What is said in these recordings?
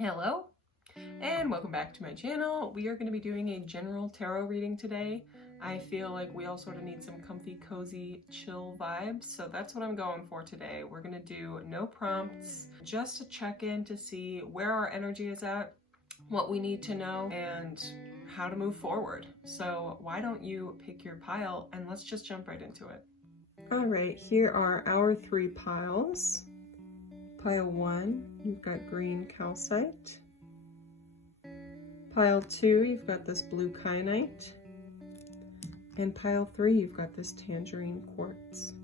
Hello and welcome back to my channel. We are going to be doing a general tarot reading today. I feel like we all sort of need some comfy, cozy, chill vibes, so that's what I'm going for today. We're going to do no prompts, just a check-in to see where our energy is at, what we need to know, and how to move forward. So why don't you pick your pile and let's just jump right into it. All right, here are our 3 piles. Pile 1, you've got green calcite. Pile 2, you've got this blue kyanite. And pile 3, you've got this tangerine quartz.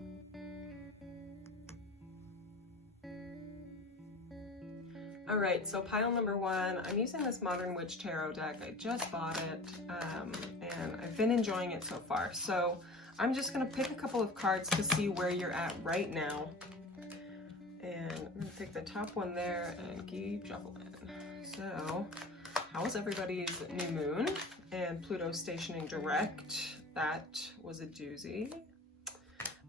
All right, so pile number 1, I'm using this Modern Witch Tarot deck. I just bought it, and I've been enjoying it so far. So I'm just gonna pick a couple of cards to see where you're at right now. And I'm gonna pick the top one there and keep shuffling. So, how was everybody's new moon? And Pluto stationing direct. That was a doozy.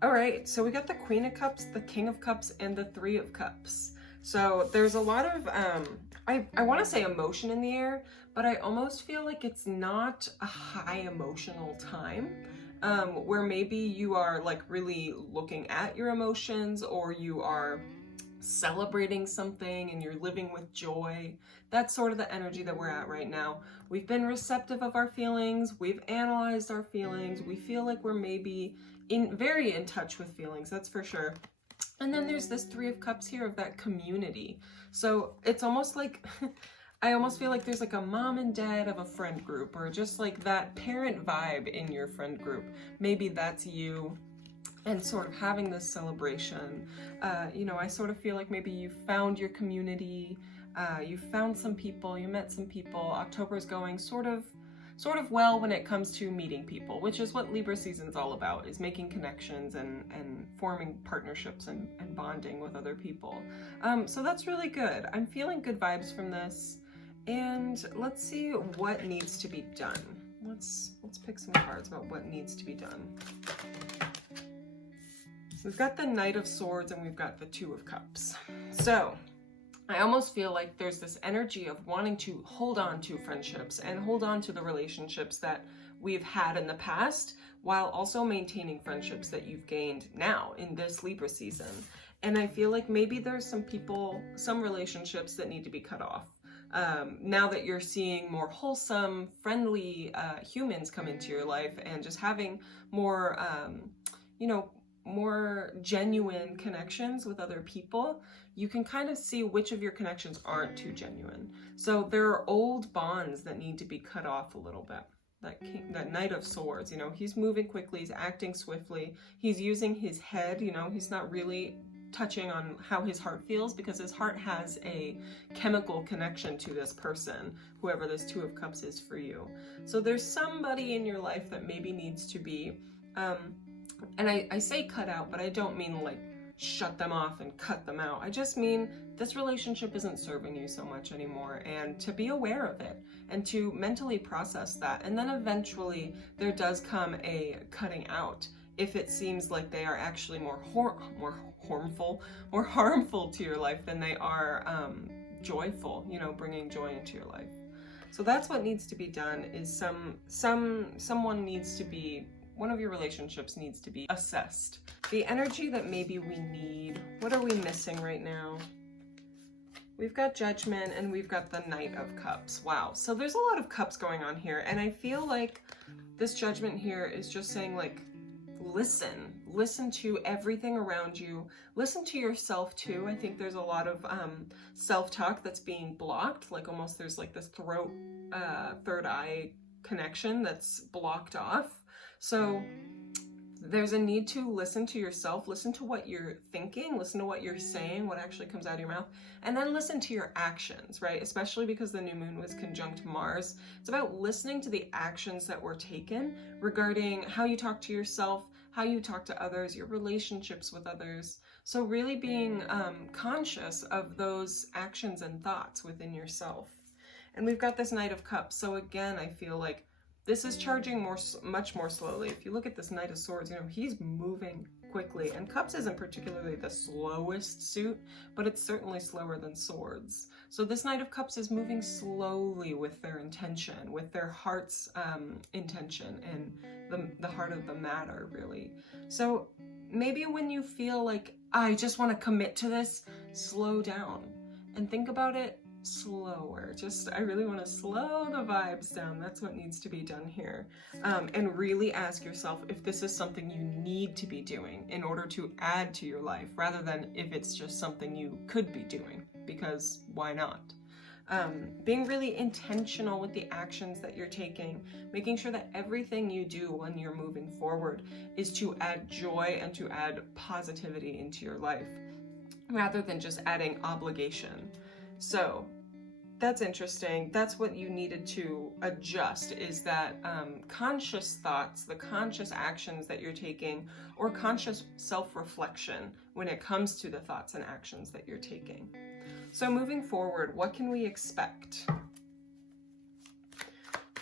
All right, so we got the Queen of Cups, the King of Cups, and the 3 of Cups. So there's a lot of, I want to say emotion in the air, but I almost feel like it's not a high emotional time. Where maybe you are like really looking at your emotions, or you are celebrating something and you're living with joy. That's sort of the energy that we're at right now. We've been receptive of our feelings. We've analyzed our feelings. We feel like we're maybe very in touch with feelings, that's for sure. And then there's this 3 of Cups here of that community. So it's almost like, I almost feel like there's like a mom and dad of a friend group, or just like that parent vibe in your friend group. Maybe that's you. And sort of having this celebration. You know, I sort of feel like maybe you found your community, you found some people, you met some people. October's going sort of well when it comes to meeting people, which is what Libra season's all about, is making connections and forming partnerships and bonding with other people. So that's really good. I'm feeling good vibes from this. And let's see what needs to be done. Let's pick some cards about what needs to be done. We've got the Knight of Swords and we've got the 2 of Cups. So I almost feel like there's this energy of wanting to hold on to friendships and hold on to the relationships that we've had in the past, while also maintaining friendships that you've gained now in this Libra season. And I feel like maybe there's some people, some relationships that need to be cut off. Now that you're seeing more wholesome, friendly humans come into your life, and just having more, you know, more genuine connections with other people, you can kind of see which of your connections aren't too genuine. So there are old bonds that need to be cut off a little bit. That Knight of Swords, you know, he's moving quickly, he's acting swiftly, he's using his head, you know, he's not really touching on how his heart feels, because his heart has a chemical connection to this person, whoever this 2 of Cups is for you. So there's somebody in your life that maybe needs to be, and I say cut out, but I don't mean like shut them off and cut them out. I just mean this relationship isn't serving you so much anymore, and to be aware of it and to mentally process that. And then eventually there does come a cutting out if it seems like they are actually more harmful to your life than they are joyful, you know, bringing joy into your life. So that's what needs to be done, is someone needs to be, one of your relationships needs to be assessed. The energy that maybe we need, what are we missing right now? We've got Judgment and we've got the Knight of Cups. Wow, so there's a lot of cups going on here, and I feel like this Judgment here is just saying like, listen to everything around you, listen to yourself too. I think there's a lot of self-talk that's being blocked, like almost there's like this throat, third eye connection that's blocked off. So there's a need to listen to yourself, listen to what you're thinking, listen to what you're saying, what actually comes out of your mouth, and then listen to your actions, right? Especially because the new moon was conjunct Mars. It's about listening to the actions that were taken regarding how you talk to yourself, how you talk to others, your relationships with others. So really being conscious of those actions and thoughts within yourself. And we've got this Knight of Cups. So again, I feel like this is charging much more slowly. If you look at this Knight of Swords, you know, he's moving quickly. And Cups isn't particularly the slowest suit, but it's certainly slower than Swords. So this Knight of Cups is moving slowly with their intention, with their heart's intention and the heart of the matter, really. So maybe when you feel like, I just want to commit to this, slow down and think about it slower. I really want to slow the vibes down. That's what needs to be done here. And really ask yourself if this is something you need to be doing in order to add to your life, rather than if it's just something you could be doing, because why not? Being really intentional with the actions that you're taking, making sure that everything you do when you're moving forward is to add joy and to add positivity into your life, rather than just adding obligation. So that's interesting. That's what you needed to adjust, is that conscious thoughts, the conscious actions that you're taking, or conscious self-reflection when it comes to the thoughts and actions that you're taking. So moving forward, what can we expect?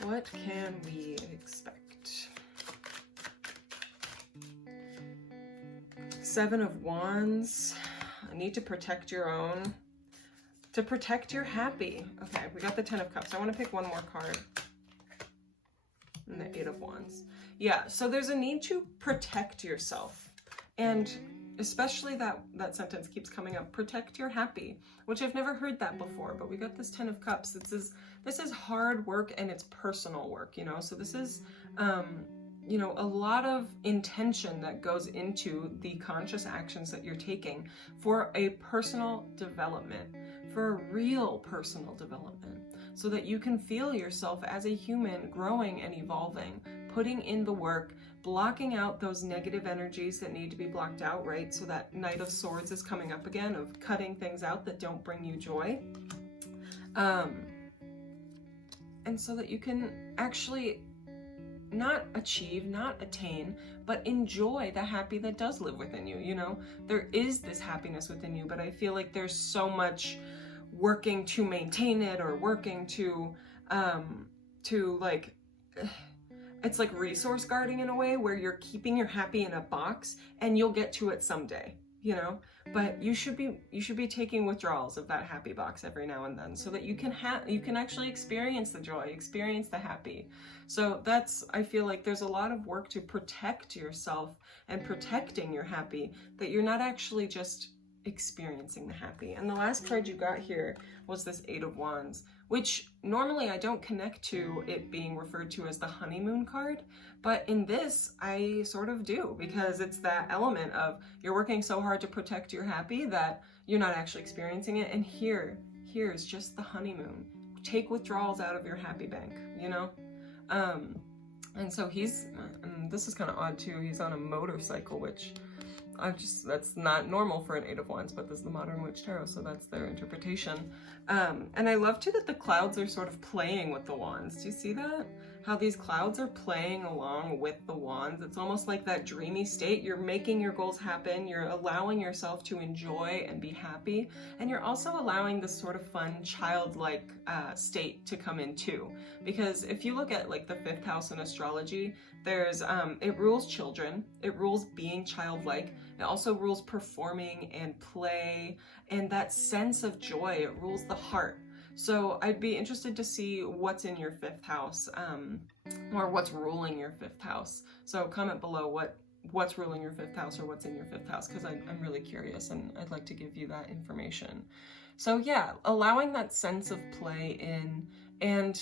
What can we expect? Seven of Wands. I need to protect your own. To protect your happy. Okay, we got the Ten of Cups. I want to pick one more card. And the Eight of Wands. Yeah, so there's a need to protect yourself. And especially that sentence keeps coming up, protect your happy, which I've never heard that before, but we got this Ten of Cups. This is hard work, and it's personal work, you know? So this is, you know, a lot of intention that goes into the conscious actions that you're taking for a personal development, for a real personal development, so that you can feel yourself as a human growing and evolving, putting in the work, blocking out those negative energies that need to be blocked out, right? So that Knight of Swords is coming up again, of cutting things out that don't bring you joy. And so that you can actually not achieve, not attain, but enjoy the happy that does live within you. You know, there is this happiness within you, but I feel like there's so much working to maintain it, or working to like, it's like resource guarding in a way, where you're keeping your happy in a box and you'll get to it someday, you know? But you should be taking withdrawals of that happy box every now and then, so that you can actually experience the joy, experience the happy. So I feel like there's a lot of work to protect yourself and protecting your happy, that you're not actually just experiencing the happy. And the last card you got here was this Eight of Wands, which normally I don't connect to it being referred to as the honeymoon card, but in this I sort of do, because it's that element of you're working so hard to protect your happy that you're not actually experiencing it. And here's just the honeymoon. Take withdrawals out of your happy bank, you know? And so this is kind of odd too, he's on a motorcycle, which that's not normal for an Eight of Wands, but this is the Modern Witch Tarot, so that's their interpretation. And I love too that the clouds are sort of playing with the wands. Do you see that? How these clouds are playing along with the wands. It's almost like that dreamy state. You're making your goals happen. You're allowing yourself to enjoy and be happy. And you're also allowing this sort of fun, childlike state to come in too. Because if you look at like the 5th house in astrology, there's, it rules children. It rules being childlike. It also rules performing and play and that sense of joy. It rules the heart. So I'd be interested to see what's in your 5th house, or what's ruling your 5th house. So comment below what's ruling your 5th house, or what's in your 5th house, because I'm really curious and I'd like to give you that information. So yeah, allowing that sense of play in, and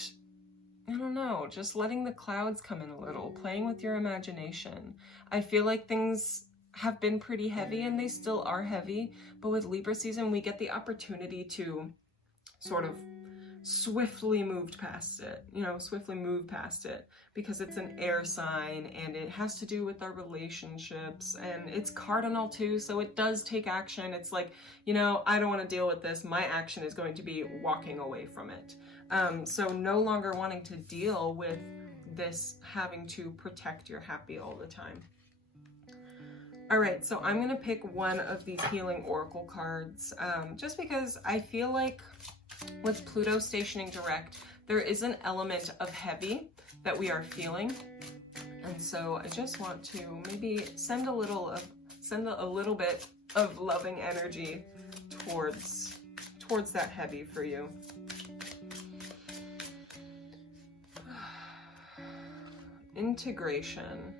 I don't know, just letting the clouds come in a little, playing with your imagination. I feel like things have been pretty heavy, and they still are heavy, but with Libra season, we get the opportunity to sort of swiftly move past it, because it's an air sign and it has to do with our relationships, and it's cardinal too, so it does take action. It's like, you know, I don't want to deal with this. My action is going to be walking away from it. So no longer wanting to deal with this, having to protect your happy all the time. All right, so I'm going to pick one of these healing oracle cards, just because I feel like with Pluto stationing direct, there is an element of heavy that we are feeling. And so I just want to maybe send a little of send a little bit of loving energy towards that heavy for you. Integration.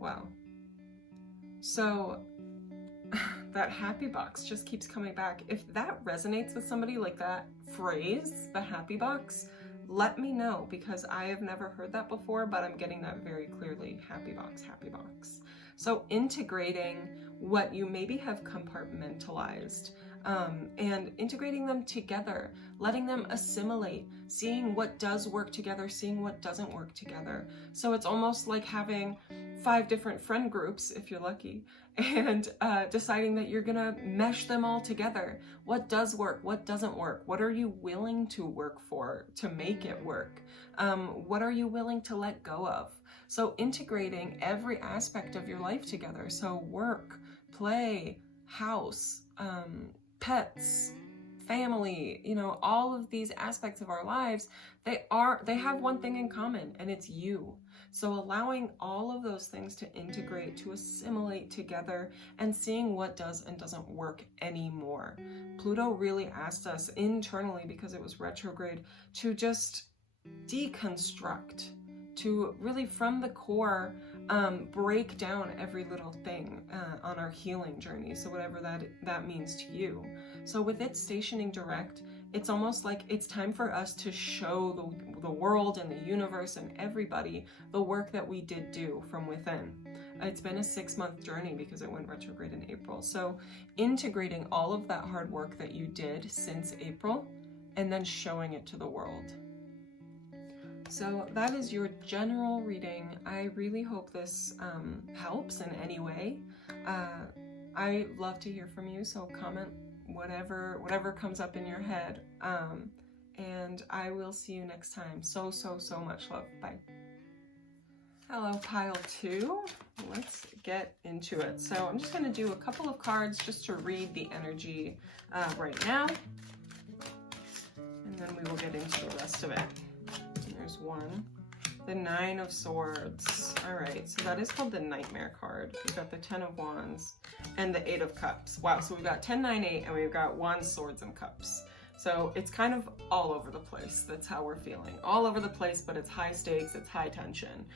Wow. So that happy box just keeps coming back. If that resonates with somebody, like that phrase, the happy box, let me know, because I have never heard that before, but I'm getting that very clearly. Happy box, happy box. So integrating what you maybe have compartmentalized, and integrating them together, letting them assimilate, seeing what does work together, seeing what doesn't work together. So it's almost like having 5 different friend groups, if you're lucky, and deciding that you're gonna mesh them all together. What does work? What doesn't work? What are you willing to work for to make it work? What are you willing to let go of? So integrating every aspect of your life together. So work, play, house, pets, family, you know, all of these aspects of our lives, they have one thing in common, and it's you. So allowing all of those things to integrate, to assimilate together, and seeing what does and doesn't work anymore. Pluto really asked us internally, because it was retrograde, to just deconstruct, to really from the core break down every little thing on our healing journey. So whatever that means to you. So with it stationing direct, it's almost like it's time for us to show the world and the universe and everybody the work that we did do from within. It's been a 6-month journey because it went retrograde in April. So integrating all of that hard work that you did since April and then showing it to the world. So that is your general reading. I really hope this helps in any way. I love to hear from you, so comment whatever comes up in your head, and I will see you next time. So much love. Bye. Hello, pile 2. Let's get into it. So I'm just going to do a couple of cards just to read the energy right now, and then we will get into the rest of it. There's one. The 9 of Swords. All right, so that is called the Nightmare card. We've got the 10 of Wands and the 8 of Cups. Wow, so we've got 10, 9, 8, and we've got Wands, Swords, and Cups. So it's kind of all over the place. That's how we're feeling. All over the place, but it's high stakes, it's high tension.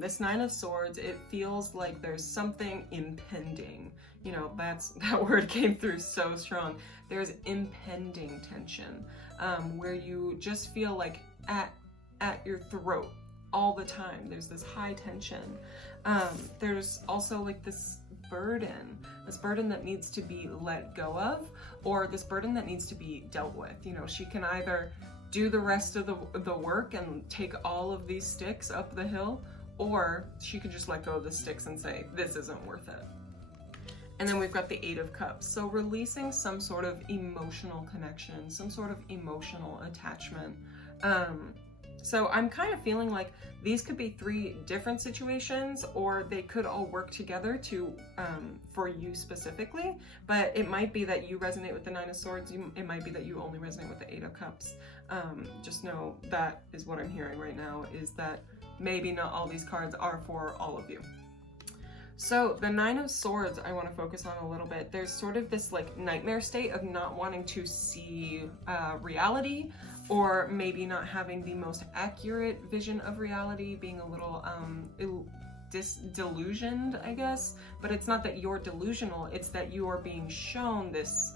This 9 of Swords, it feels like there's something impending. You know, that word came through so strong. There's impending tension, where you just feel like at your throat all the time. There's this high tension. There's also like this burden that needs to be let go of, or this burden that needs to be dealt with. You know, she can either do the rest of the work and take all of these sticks up the hill, or she can just let go of the sticks and say, this isn't worth it. And then we've got the 8 of Cups. So releasing some sort of emotional connection, some sort of emotional attachment. So I'm kind of feeling like these could be 3 different situations, or they could all work together to for you specifically. But it might be that you resonate with the 9 of Swords. It might be that you only resonate with the 8 of Cups. Just know that is what I'm hearing right now, is that maybe not all these cards are for all of you. So the 9 of Swords I want to focus on a little bit. There's sort of this like nightmare state of not wanting to see reality, or maybe not having the most accurate vision of reality, being a little delusioned, I guess. But it's not that you're delusional, it's that you are being shown this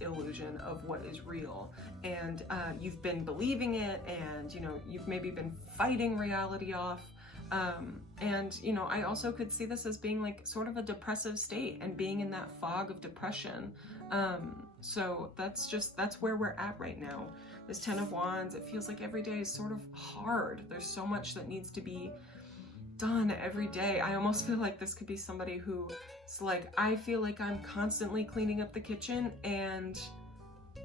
illusion of what is real, and you've been believing it, and you know, you've maybe been fighting reality off. And you know, I also could see this as being like sort of a depressive state and being in that fog of depression. So that's where we're at right now. This 10 of Wands, it feels like every day is sort of hard. There's so much that needs to be done every day. I almost feel like this could be somebody who is like, I feel like I'm constantly cleaning up the kitchen and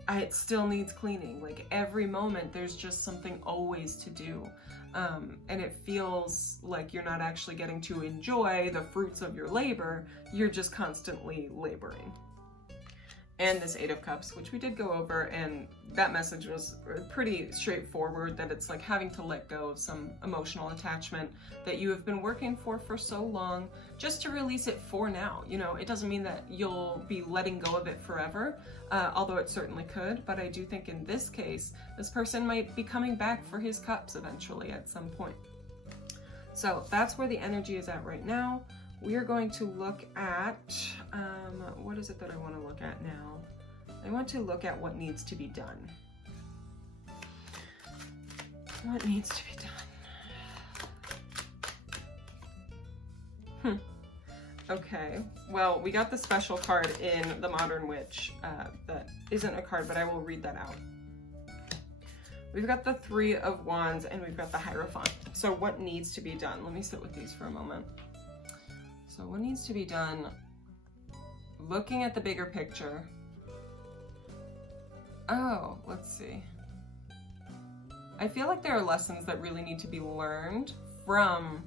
it still needs cleaning. Like every moment there's just something always to do. And it feels like you're not actually getting to enjoy the fruits of your labor. You're just constantly laboring. and this Eight of Cups, which we did go over, and that message was pretty straightforward, that it's like having to let go of some emotional attachment that you have been working for so long, just to release it for now. You know, it doesn't mean that you'll be letting go of it forever, although it certainly could, but I do think in this case, this person might be coming back for his cups eventually at some point. So that's where the energy is at right now. We are going to look at, what is it that I want to look at now? I want to look at what needs to be done. What needs to be done? Okay, well, we got the special card in the Modern Witch that isn't a card, but I will read that out. We've got the Three of Wands and we've got the Hierophant. So what needs to be done? Let me sit with these for a moment. So what needs to be done? Looking at the bigger picture. Oh, let's see. I feel like there are lessons that really need to be learned from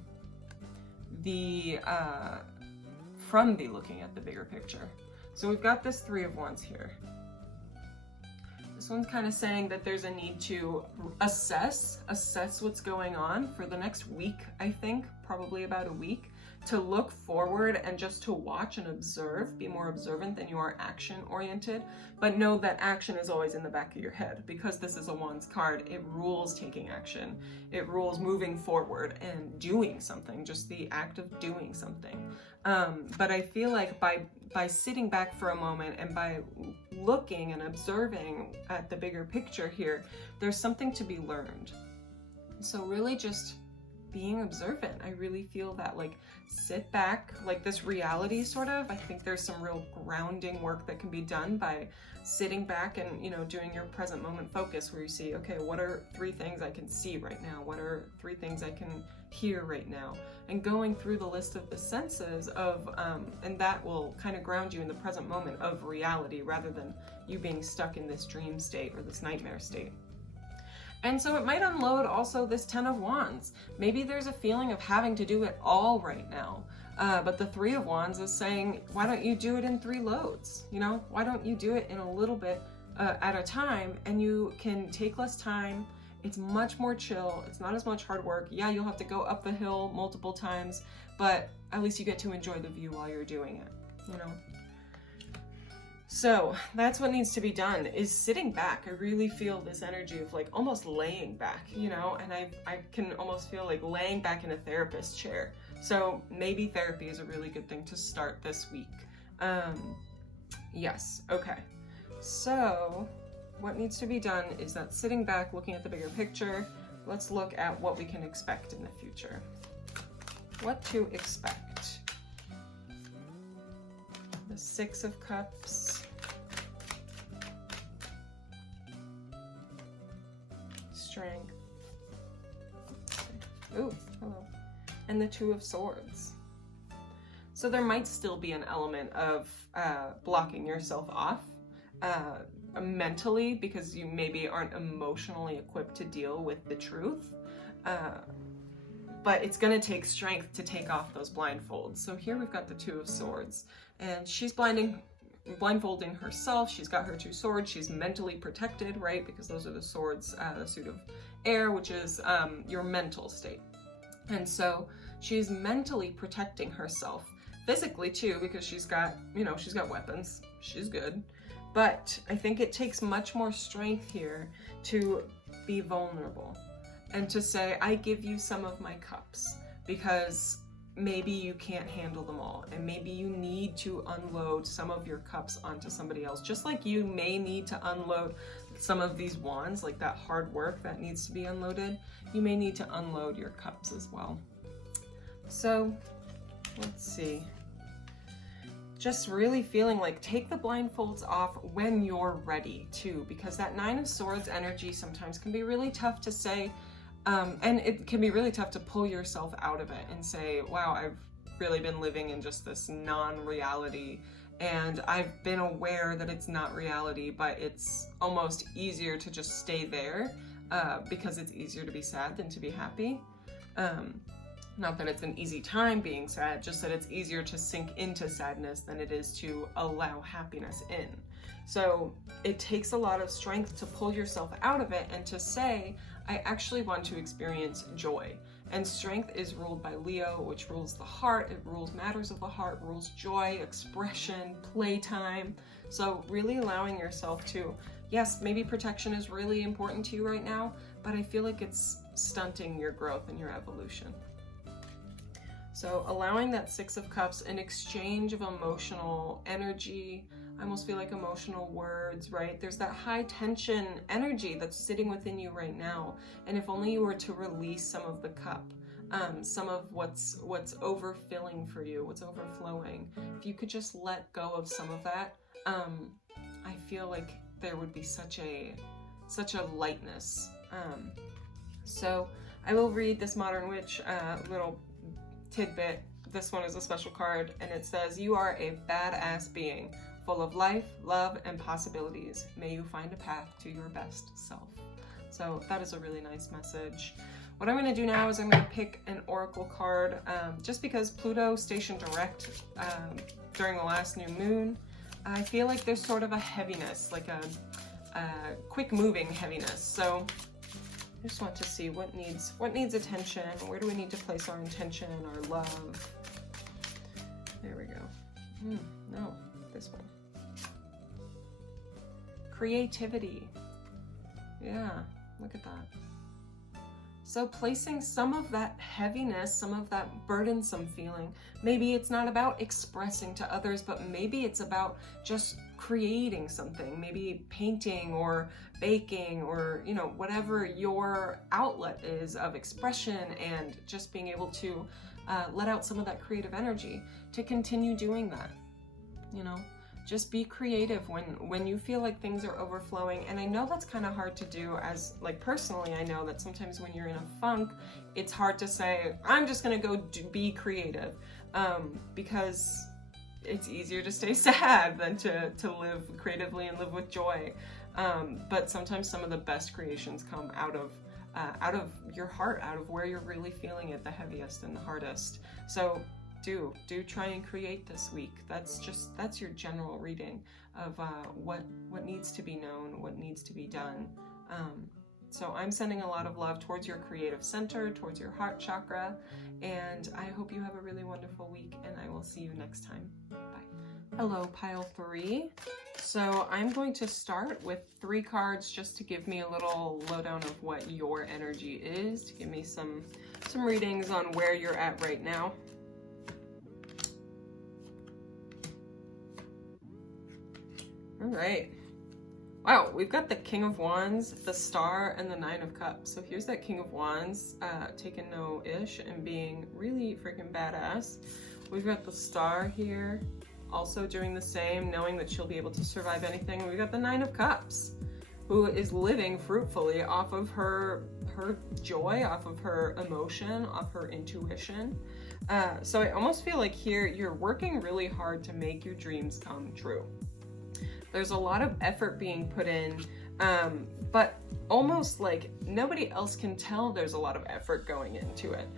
the looking at the bigger picture. So we've got this Three of Wands here. This one's kind of saying that there's a need to assess what's going on for the next week, I think, probably about a week, to look forward and just to watch and observe, be more observant than you are action oriented, but know that action is always in the back of your head. Because this is a Wands card, it rules taking action. It rules moving forward and doing something, just the act of doing something. But I feel like by sitting back for a moment and by looking and observing at the bigger picture here, there's something to be learned. So really just being observant. I really feel that, like, sit back, like this reality sort of. I think there's some real grounding work that can be done by sitting back and, you know, doing your present moment focus, where you see, okay, what are 3 things I can see right now? What are 3 things I can hear right now? And going through the list of the senses of, and that will kind of ground you in the present moment of reality, rather than you being stuck in this dream state or this nightmare state. And so it might unload also this Ten of Wands. Maybe there's a feeling of having to do it all right now. But the Three of Wands is saying, why don't you do it in 3 loads? You know, why don't you do it in a little bit at a time, and you can take less time. It's much more chill. It's not as much hard work. Yeah, you'll have to go up the hill multiple times, but at least you get to enjoy the view while you're doing it, you know? So that's what needs to be done, is sitting back. I really feel this energy of like almost laying back, you know, and I can almost feel like laying back in a therapist chair. So maybe therapy is a really good thing to start this week. Yes, okay. So what needs to be done is that sitting back, looking at the bigger picture. Let's look at what we can expect in the future. What to expect. The Six of Cups. Strength. Ooh, hello. And the Two of Swords. So there might still be an element of blocking yourself off mentally, because you maybe aren't emotionally equipped to deal with the truth. But it's going to take strength to take off those blindfolds. So here we've got the Two of Swords, and she's blindfolding herself. She's got her 2 swords. She's mentally protected, right? Because those are the swords, the suit of air, which is your mental state. And so she's mentally protecting herself, physically too, because she's got, you know, she's got weapons. She's good. But I think it takes much more strength here to be vulnerable and to say, I give you some of my cups, because maybe you can't handle them all, and maybe you need to unload some of your cups onto somebody else, just like you may need to unload some of these wands, like that hard work that needs to be unloaded. You may need to unload your cups as well. So let's see. Just really feeling like take the blindfolds off when you're ready too, because that Nine of Swords energy sometimes can be really tough to say, and it can be really tough to pull yourself out of it and say, wow, I've really been living in just this non-reality, and I've been aware that it's not reality, but it's almost easier to just stay there because it's easier to be sad than to be happy. Not that it's an easy time being sad, just that it's easier to sink into sadness than it is to allow happiness in. So it takes a lot of strength to pull yourself out of it and to say, I actually want to experience joy. And strength is ruled by Leo, which rules the heart. It rules matters of the heart, rules joy, expression, playtime. So really allowing yourself to, yes, maybe protection is really important to you right now, but I feel like it's stunting your growth and your evolution. So allowing that Six of Cups, an exchange of emotional energy. I almost feel like emotional words, right? There's that high tension energy that's sitting within you right now. And if only you were to release some of the cup, some of what's overfilling for you, what's overflowing. If you could just let go of some of that, I feel like there would be such a lightness. So I will read this Modern Witch little tidbit. This one is a special card, and it says, you are a badass being, full of life, love, and possibilities. May you find a path to your best self. So that is a really nice message. What I'm going to do now is I'm going to pick an oracle card, just because Pluto stationed direct during the last new moon. I feel like there's sort of a heaviness, like a quick moving heaviness. So I just want to see what needs attention. Where do we need to place our intention, our love? There we go. No, this one. Creativity. Yeah, look at that. So placing some of that heaviness, some of that burdensome feeling, maybe it's not about expressing to others, but maybe it's about just creating something, maybe painting or baking or, you know, whatever your outlet is of expression, and just being able to let out some of that creative energy to continue doing that, you know. Just be creative when you feel like things are overflowing. And I know that's kind of hard to do, as like personally, I know that sometimes when you're in a funk, it's hard to say, I'm just gonna go be creative, because it's easier to stay sad than to live creatively and live with joy. But sometimes some of the best creations come out of your heart, out of where you're really feeling it the heaviest and the hardest. So do try and create this week. That's your general reading of what needs to be known, what needs to be done. So I'm sending a lot of love towards your creative center, towards your heart chakra, and I hope you have a really wonderful week, and I will see you next time. Bye. Hello, pile 3. So I'm going to start with 3 cards just to give me a little lowdown of what your energy is, to give me some readings on where you're at right now. All right. Wow, we've got the King of Wands, the Star, and the Nine of Cups. So here's that King of Wands taking no-ish and being really freaking badass. We've got the Star here, also doing the same, knowing that she'll be able to survive anything. We've got the Nine of Cups, who is living fruitfully off of her joy, off of her emotion, off her intuition. So I almost feel like here you're working really hard to make your dreams come true. There's a lot of effort being put in, but almost like nobody else can tell there's a lot of effort going into it.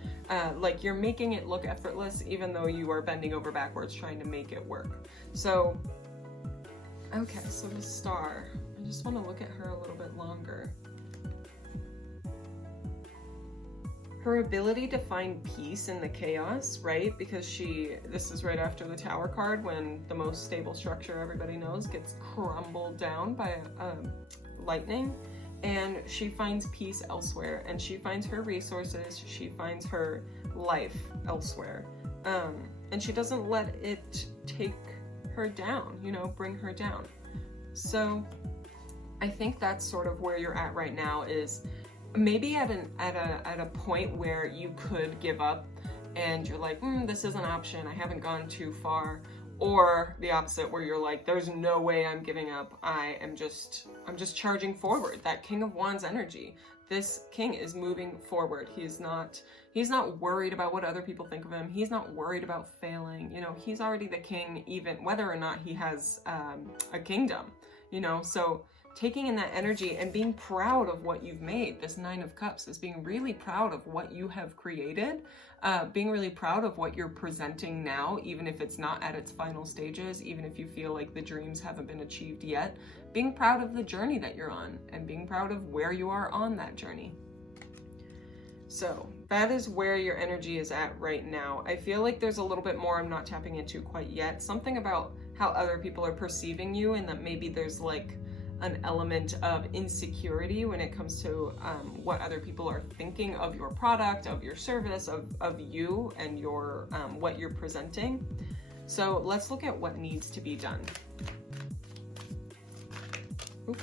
Like you're making it look effortless, even though you are bending over backwards trying to make it work. So, okay, so the Star, I just want to look at her a little bit longer. Her ability to find peace in the chaos, right? Because this is right after the Tower card, when the most stable structure everybody knows gets crumbled down by lightning, and she finds peace elsewhere, and she finds her resources, she finds her life elsewhere, and she doesn't let it take her down, you know, bring her down. So I think that's sort of where you're at right now, is maybe at a point where you could give up and you're like, this is an option, I haven't gone too far. Or the opposite, where you're like, there's no way I'm giving up, I'm just charging forward. That King of Wands energy. This king is moving forward. He's not worried about what other people think of him. He's not worried about failing. You know, he's already the king, even whether or not he has a kingdom, you know. So taking in that energy and being proud of what you've made. This Nine of Cups is being really proud of what you have created, being really proud of what you're presenting now, even if it's not at its final stages, even if you feel like the dreams haven't been achieved yet, being proud of the journey that you're on and being proud of where you are on that journey. So that is where your energy is at right now. I feel like there's a little bit more I'm not tapping into quite yet. Something about how other people are perceiving you, and that maybe there's like an element of insecurity when it comes to what other people are thinking of your product, of your service, of you and your what you're presenting. So let's look at what needs to be done. Oop.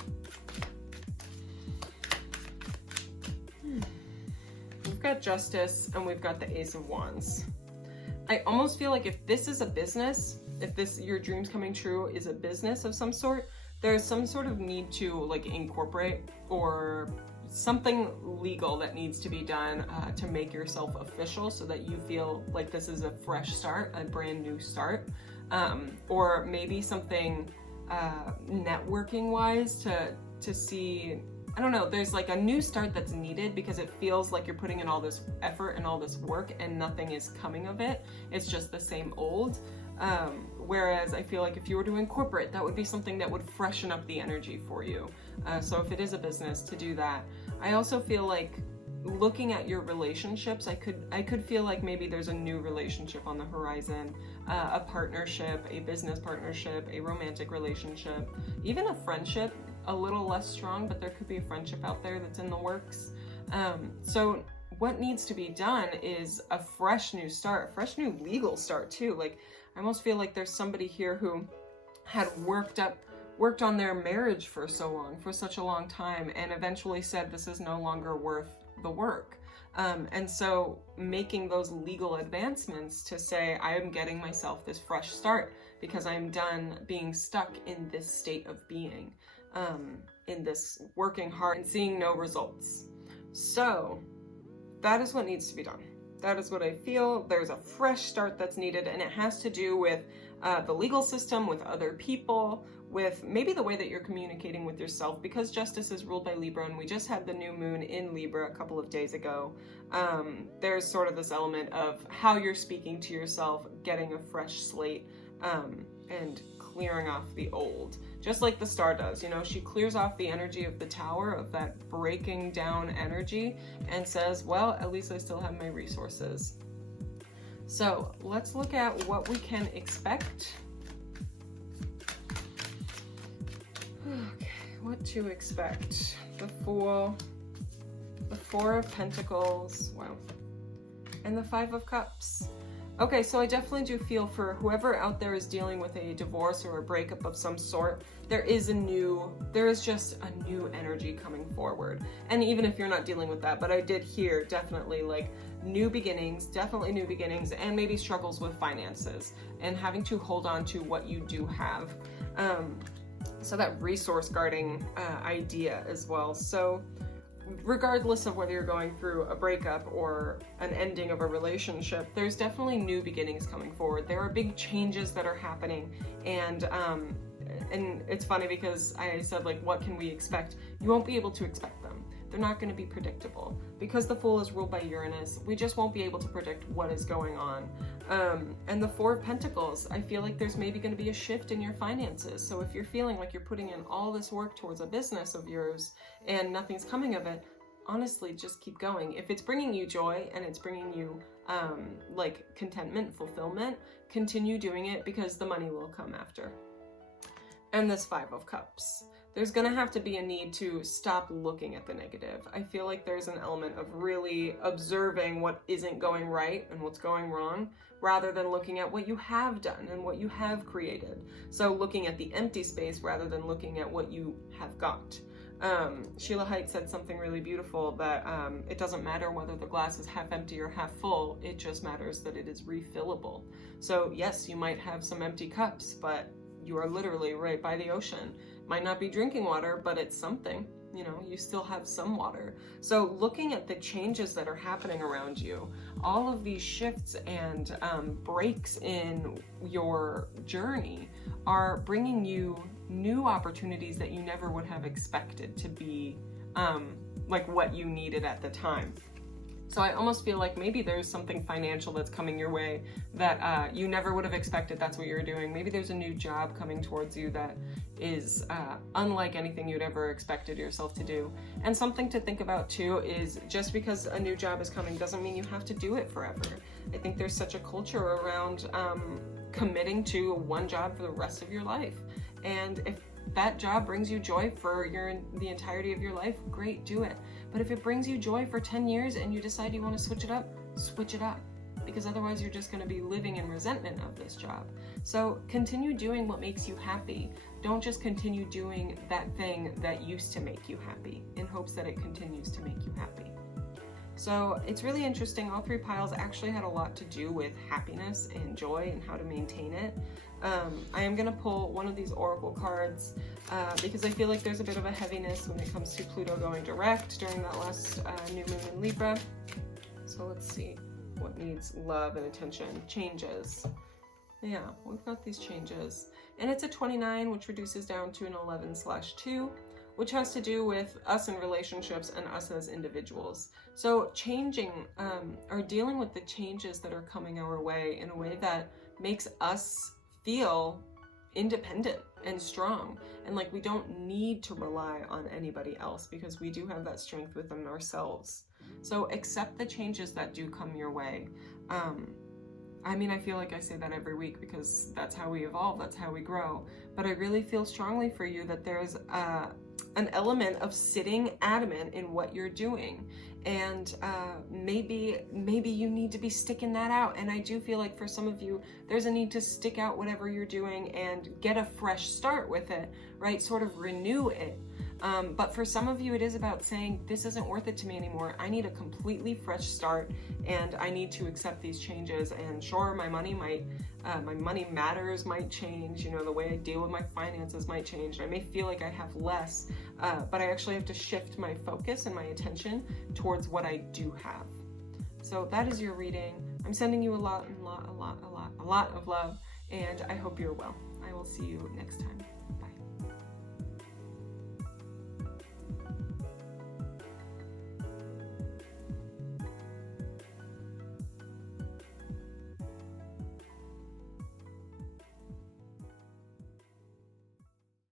We've got Justice and we've got the Ace of Wands. I almost feel like if this is a business, if this, your dreams coming true is a business of some sort, there's some sort of need to like incorporate or something legal that needs to be done to make yourself official so that you feel like this is a fresh start, a brand new start. Or maybe something networking wise to see, I don't know, there's like a new start that's needed because it feels like you're putting in all this effort and all this work and nothing is coming of it. It's just the same old. Whereas I feel like if you were to incorporate, that would be something that would freshen up the energy for you. So if it is a business, to do that. I also feel like looking at your relationships, I could feel like maybe there's a new relationship on the horizon, a partnership, a business partnership, a romantic relationship, even a friendship, a little less strong, but there could be a friendship out there that's in the works. So what needs to be done is a fresh new start, a fresh new legal start too. Like, I almost feel like there's somebody here who had worked on their marriage for so long, for such a long time, and eventually said this is no longer worth the work. And so making those legal advancements to say, I am getting myself this fresh start because I'm done being stuck in this state of being, in this working hard and seeing no results. So that is what needs to be done. That is what I feel. There's a fresh start that's needed, and it has to do with the legal system, with other people, with maybe the way that you're communicating with yourself, because Justice is ruled by Libra, and we just had the new moon in Libra a couple of days ago. There's sort of this element of how you're speaking to yourself, getting a fresh slate, and clearing off the old. Just like the Star does, you know, she clears off the energy of the Tower, of that breaking down energy, and says, well, at least I still have my resources. So let's look at what we can expect. Okay, what to expect. The Fool, the Four of Pentacles, wow, and the Five of Cups. Okay, so I definitely do feel for whoever out there is dealing with a divorce or a breakup of some sort, there is just a new energy coming forward. And even if you're not dealing with that, but I did hear definitely like new beginnings, and maybe struggles with finances and having to hold on to what you do have. So that resource guarding idea as well. So regardless of whether you're going through a breakup or an ending of a relationship, there's definitely new beginnings coming forward. There are big changes that are happening, and it's funny because I said, like, what can we expect? You won't be able to expect them. They're not going to be predictable. Because the Fool is ruled by Uranus, we just won't be able to predict what is going on. And the Four of Pentacles, I feel like there's maybe going to be a shift in your finances. So if you're feeling like you're putting in all this work towards a business of yours and nothing's coming of it, honestly, just keep going. If it's bringing you joy and it's bringing you like contentment, fulfillment, continue doing it because the money will come after. And this Five of Cups. There's gonna have to be a need to stop looking at the negative. I feel like there's an element of really observing what isn't going right and what's going wrong, rather than looking at what you have done and what you have created. So looking at the empty space rather than looking at what you have got. Sheila Haidt said something really beautiful, that it doesn't matter whether the glass is half empty or half full, it just matters that it is refillable. So yes, you might have some empty cups, but you are literally right by the ocean. Might not be drinking water, but it's something, you know, you still have some water. So looking at the changes that are happening around you, all of these shifts and breaks in your journey are bringing you new opportunities that you never would have expected to be like what you needed at the time. So I almost feel like maybe there's something financial that's coming your way that you never would have expected that's what you're doing. Maybe there's a new job coming towards you that is unlike anything you'd ever expected yourself to do. And something to think about too is just because a new job is coming doesn't mean you have to do it forever. I think there's such a culture around committing to one job for the rest of your life. And if that job brings you joy for the entirety of your life, great, do it. But if it brings you joy for 10 years and you decide you want to switch it up, switch it up. Because otherwise you're just going to be living in resentment of this job. So continue doing what makes you happy. Don't just continue doing that thing that used to make you happy in hopes that it continues to make you happy. So it's really interesting. All three piles actually had a lot to do with happiness and joy and how to maintain it. I am going to pull one of these oracle cards because I feel like there's a bit of a heaviness when it comes to Pluto going direct during that last new moon in Libra. So let's see what needs love and attention. Changes. Yeah, we've got these changes. And it's a 29, which reduces down to an 11/2, which has to do with us in relationships and us as individuals. So changing or dealing with the changes that are coming our way in a way that makes us feel independent and strong, and like we don't need to rely on anybody else because we do have that strength within ourselves. So accept the changes that do come your way. I mean, I feel like I say that every week because that's how we evolve, that's how we grow. But I really feel strongly for you that there's an element of sitting adamant in what you're doing. And maybe you need to be sticking that out. And I do feel like for some of you, there's a need to stick out whatever you're doing and get a fresh start with it, right? Sort of renew it. But for some of you, it is about saying, this isn't worth it to me anymore. I need a completely fresh start and I need to accept these changes. And sure, my money matters might change, you know, the way I deal with my finances might change. I may feel like I have less, but I actually have to shift my focus and my attention towards what I do have. So that is your reading. I'm sending you a lot of love, and I hope you're well. I will see you next time.